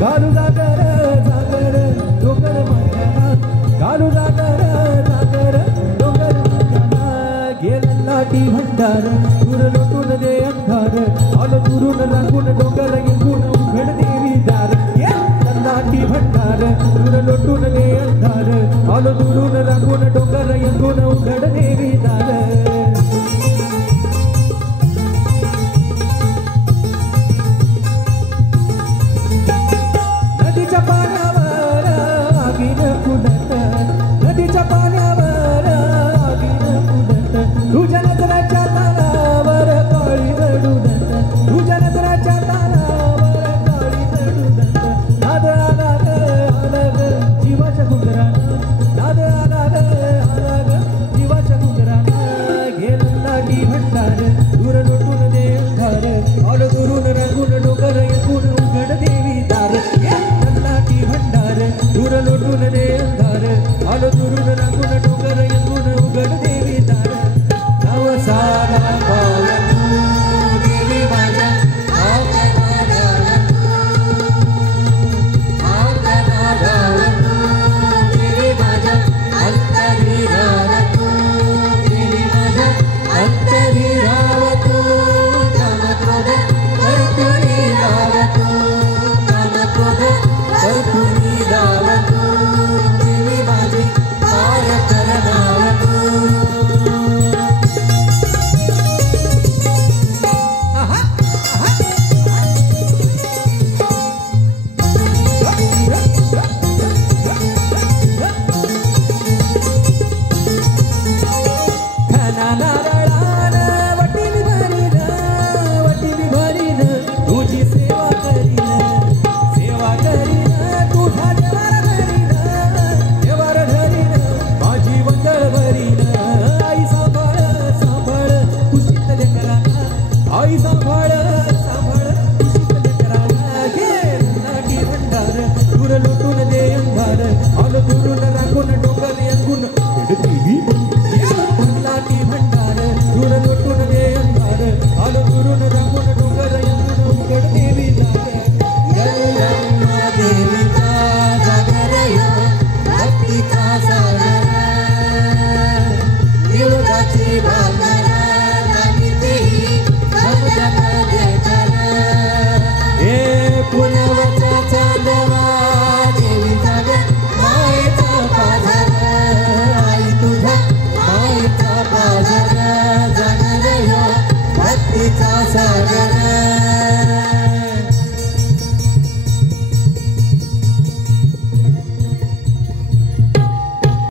घालू जागर जागर डोंगर माझ्याला घालू जागर जागर डोंगर माझ्याला गेला लाटी भंडार दूर लोटून दे अंधार आलो दुरून रांगून डोंगर येऊन उघड देवी दार लाटी भंडार दूर लोटून दे अंधार आलो दुरून रांगून डोंगर येऊन उघड देवी दार नदीच्या पाण्यावर आगीन फुलत नदीच्या पाण्यावर आगीन फुलत तुझ्या नजराच्या तालावर काळी जडुदत तुझ्या नजराच्या तालावर काळी जडुदत नाद आला ग जीवाच्या घुंगरानं नाद आला ग जीवाच्या घुंगरानं गेलं लाटी भंडार दूर लोटून दे अंधार आलो दुरून रंगून डोंगर येऊन उघड देवी दार लाटी भंडार दूर लोटून दे अंधार आलो दुरून रंगून डोंगर येऊन उघड देवी दार नव सारा पाव तू देवी माझ्या देवी माझ्या अंतरीराव तू देवी माझ्या अंतरीराव तू कामक्रोध करतुनी राव तू कामक्रोध करतुनी राव तू देवी माझी पाय करणाव तू वटीली भरीन तुझी सेवा करीन तुझा देवार धरीन माझी वंदळ भरीन आई सांभाळ सांभाळ कुशीत लेकरांना आई सांभाळ